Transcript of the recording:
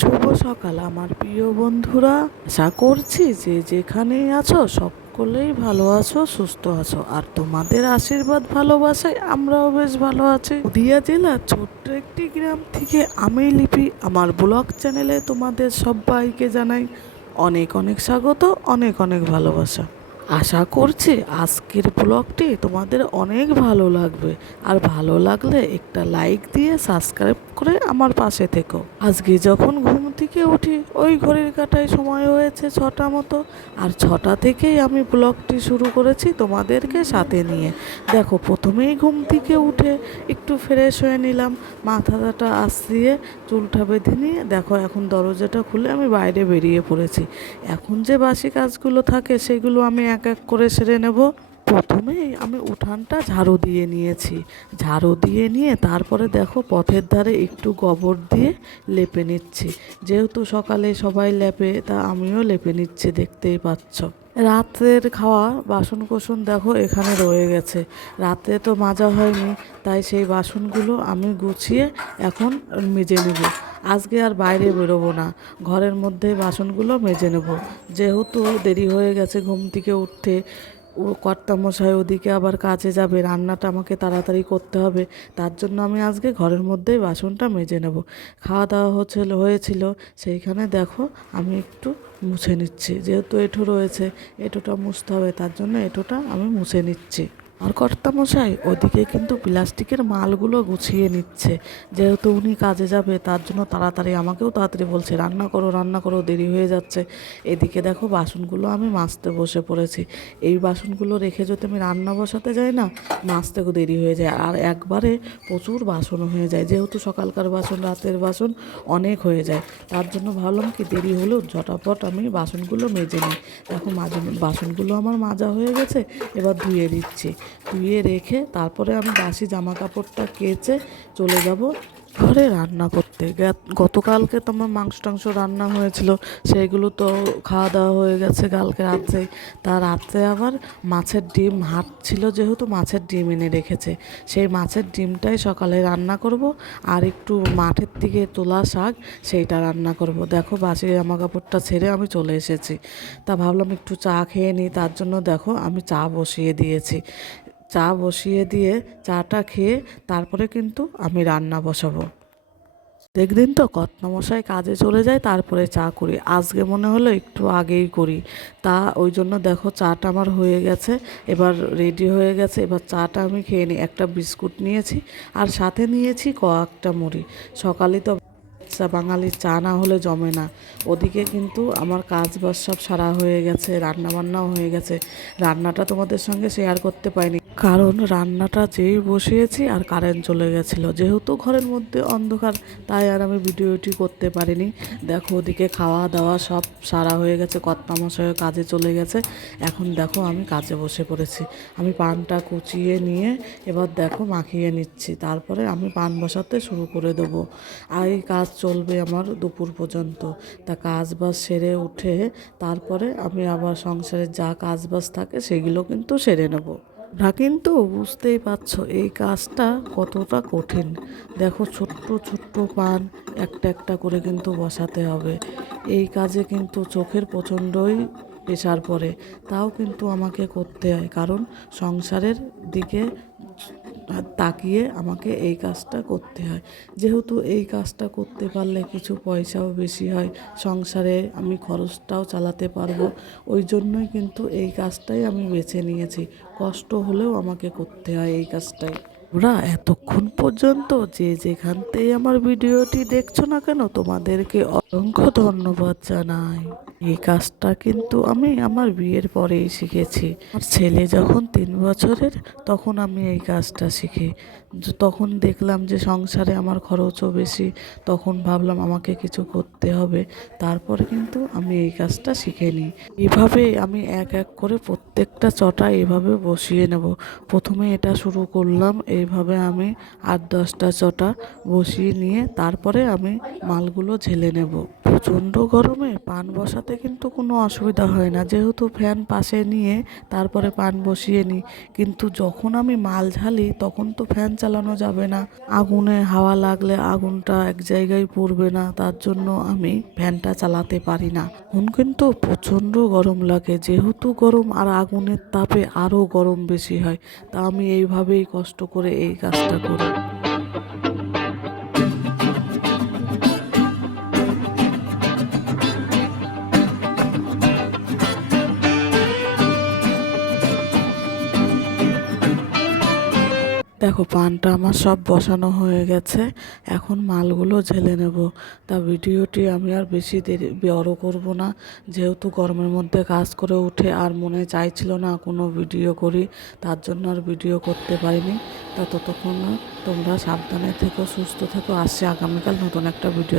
শুভ সকাল, আমার প্রিয় বন্ধুরা। আশা করছি যে যেখানেই আছো, সকলেই ভালো আছো, সুস্থ আছো। আর তোমাদের আশীর্বাদ, ভালোবাসায় আমরাও বেশ ভালো আছি। নদিয়া জেলার ছোট্ট একটি গ্রাম থেকে আমি লিপি, আমার ব্লগ চ্যানেলে তোমাদের সবাইকে জানাই অনেক অনেক স্বাগত, অনেক অনেক ভালোবাসা। আশা করছি আজকের ব্লগটি তোমাদের অনেক ভালো লাগবে। আর ভালো লাগলে একটা লাইক দিয়ে সাবস্ক্রাইব করে আমার পাশে থেকো। আজকে যখন ঘুম থেকে উঠি। ওই ঘড়ির কাটায় সময় হয়েছে ছটা মতো। আর ছটা থেকেই আমি ব্লগটি শুরু করেছি তোমাদেরকে সাথে নিয়ে। দেখো, প্রথমেই ঘুম থেকে উঠে একটু ফ্রেশ হয়ে নিলাম। মাথাটা আসিয়ে চুলটা বেঁধে নিয়ে দেখো, এখন দরজাটা খুলে আমি বাইরে বেরিয়ে পড়েছি। এখন যে বাসি কাজগুলো থাকে সেগুলো আমি এক এক করে সেরে নেব। প্রথমেই আমি উঠানটা ঝাড়ু দিয়ে নিয়েছি। ঝাড়ু দিয়ে নিয়ে তারপরে দেখো পথের ধারে একটু গোবর দিয়ে লেপে নিচ্ছি। যেহেতু সকালে সবাই লেপে, তা আমিও লেপে নিচ্ছি, দেখতেই পাচ্ছ। রাতের খাওয়া বাসন কোসন দেখো এখানে রয়ে গেছে। রাতে তো মাজা হয়নি, তাই সেই বাসনগুলো আমি গুছিয়ে এখন মেজে নেব। আজকে আর বাইরে বেরোবো না, ঘরের মধ্যে বাসনগুলো মেজে নেব। যেহেতু দেরি হয়ে গেছে ঘুম থেকে উঠতে ও কর্তামশাই ওদিকে আবার কাজে যাবে, রান্নাটা আমাকে তাড়াতাড়ি করতে হবে, তার জন্য আমি আজকে ঘরের মধ্যেই বাসনটা মেজে নেব। খাওয়া দাওয়া হচ্ছিল, হয়েছিল, সেইখানে দেখো আমি একটু মুছে নিচ্ছি, যেহেতু এঁঠো রয়েছে এঁঠোটা মুছতে হবে, তার জন্য এঁঠোটা আমি মুছে নিচ্ছি। আর কর্তামশাই, ওদিকে কিন্তু প্লাস্টিকের মালগুলো গুছিয়ে নিচ্ছে। যেহেতু উনি কাজে যাবে, তার জন্য তাড়াতাড়ি আমাকেও তাড়াতাড়ি বলছে, রান্না করো রান্না করো, দেরি হয়ে যাচ্ছে। এদিকে দেখো, বাসনগুলো আমি মাজতে বসে পড়েছি। এই বাসনগুলো রেখে যদি আমি রান্না বসাতে যাই না মাজতেও দেরি হয়ে যায়। আর একবারে প্রচুর বাসনও হয়ে যায়। যেহেতু সকালকার বাসন, রাতের বাসন অনেক হয়ে যায়। তার জন্য ভাবলাম কি, দেরি হলেও ঝটাপট আমি বাসনগুলো মেজে নিই। দেখো, মাঝে বাসনগুলো আমার মাজা হয়ে গেছে, এবার ধুয়ে দিচ্ছি ধুয়ে রেখে তারপরে আমি বাসি জামা কাপড়টা কেচে চলে যাব। ঘরে রান্না করতে। গতকালকে তো আমার মাংস টাংস রান্না হয়েছিল সেইগুলো তো খাওয়া দাওয়া হয়ে গেছে কালকে রাত্রে। তা রাত্রে আবার মাছের ডিম, হাট ছিল যেহেতু মাছের ডিম এনে রেখেছে, সেই মাছের ডিমটাই সকালে রান্না করব, আর একটু মাঠের থেকে তোলা শাক, সেইটা রান্না করব। দেখো বাসি জামা কাপড়টা ছেড়ে আমি চলে এসেছি। তা ভাবলাম একটু চা খেয়ে নিই, তার জন্য দেখো আমি চা বসিয়ে দিয়েছি। চা বসিয়ে দিয়ে চাটা খেয়ে তারপরে কিন্তু আমি রান্না বসাবো। দেখদিন তো কর্তামশাই কাজে চলে যায়, তারপরে চা করি। আজকে মনে হলো একটু আগেই করি। তা ওই জন্য দেখো চাটা আমার হয়ে গেছে, এবার রেডি হয়ে গেছে, এবার চাটা আমি খেয়ে নিই। একটা বিস্কুট নিয়েছি আর সাথে নিয়েছি কয়েকটা মুড়ি। সকালে তো বাঙালির চা না হলে জমে না। ওদিকে কিন্তু আমার কাজ বাজ সব সারা হয়ে গেছে রান্না বান্নাও হয়ে গেছে। রান্নাটা তোমাদের সঙ্গে শেয়ার করতে পারিনি। কারণ রান্নাটা যেই বসিয়েছি আর কারেন্ট চলে গেছিল। যেহেতু ঘরের মধ্যে অন্ধকার, তাই আর আমি ভিডিওটি করতে পারিনি। দেখো ওদিকে খাওয়া দাওয়া সব সারা হয়ে গেছে কর্তামশায় কাজে চলে গেছে। এখন দেখো আমি কাজে বসে পড়েছি। আমি পানটা কুচিয়ে নিয়ে এবার দেখো মাখিয়ে নিচ্ছি। তারপরে আমি পান বসাতে শুরু করে দেবো। আর এই কাজ চলবে আমার দুপুর পর্যন্ত। তা কাজ বাজ সেরে উঠে তারপরে আমি আবার সংসারের যা কাজ বাজ থাকে সেগুলো কিন্তু সেরে নেব। তোমরা তো, বুঝতেই পারছ, এই কাজটা কতটা কঠিন। দেখো, ছোট্ট ছোট্ট পান একটা একটা করে কিন্তু বসাতে হবে। এই কাজে কিন্তু চোখের প্রচণ্ডই পেশার পরে তাও কিন্তু আমাকে করতে হয়, কারণ সংসারের দিকে তাকিয়ে আমাকে এই কাজটা করতে হয়। যেহেতু এই কাজটা করতে পারলে কিছু পয়সাও বেশি হয়, সংসারে আমি খরচটাও চালাতে পারব। ওই জন্যই কিন্তু এই কাজটাই আমি বেছে নিয়েছি। কষ্ট হলেও আমাকে করতে হয় এই কাজটাই। ওরা এতক্ষণ পর্যন্ত যে যেখানতেই আমার ভিডিওটি দেখছ না কেন, তোমাদেরকে অসংখ্য ধন্যবাদ জানাই। এই কাজটা কিন্তু আমি আমার বিয়ের পরেই শিখেছি। আমার ছেলে যখন তিন বছরের, তখন আমি এই কাজটা শিখি। তখন দেখলাম যে সংসারে আমার খরচও বেশি, তখন ভাবলাম আমাকে কিছু করতে হবে। তারপরে কিন্তু আমি এই কাজটা শিখে নিই। এভাবে আমি এক এক করে প্রত্যেকটা চটা এভাবে বসিয়ে নেব। প্রথমে এটা শুরু করলাম এইভাবে আমি আট দশটা চটা বসিয়ে নিয়ে তারপরে আমি মালগুলো ঝেলে নেব। প্রচণ্ড গরমে পান বসাতে কিন্তু কোনো অসুবিধা হয় না। যেহেতু ফ্যান পাশে নিয়ে তারপরে পান বসিয়ে নিই। কিন্তু যখন আমি মাল ঝালি, তখন তো ফ্যান চালানো যাবে না। আগুনে হাওয়া লাগলে আগুনটা এক জায়গায় পড়বে না। তার জন্য আমি ফ্যানটা চালাতে পারি না। এখন কিন্তু প্রচণ্ড গরম লাগে। যেহেতু গরম আর আগুনের তাপে আরও গরম বেশি হয়। তা আমি এইভাবেই কষ্ট করে এই কাজটা করি। দেখো, পানটা আমার সব বসানো হয়ে গেছে। এখন মালগুলো ঝেলে নেব। তা ভিডিওটি আমি আর বেশি দেরি, বড় করব না। যেহেতু গরমের মধ্যে কাজ করে উঠে আর মনে চাইছিল না কোনো ভিডিও করি, তার জন্য আর ভিডিও করতে পারিনি। তা ততক্ষণ তোমরা সাবধানে থেকো, সুস্থ থেকো। আসছে আগামীকাল নতুন একটা ভিডিও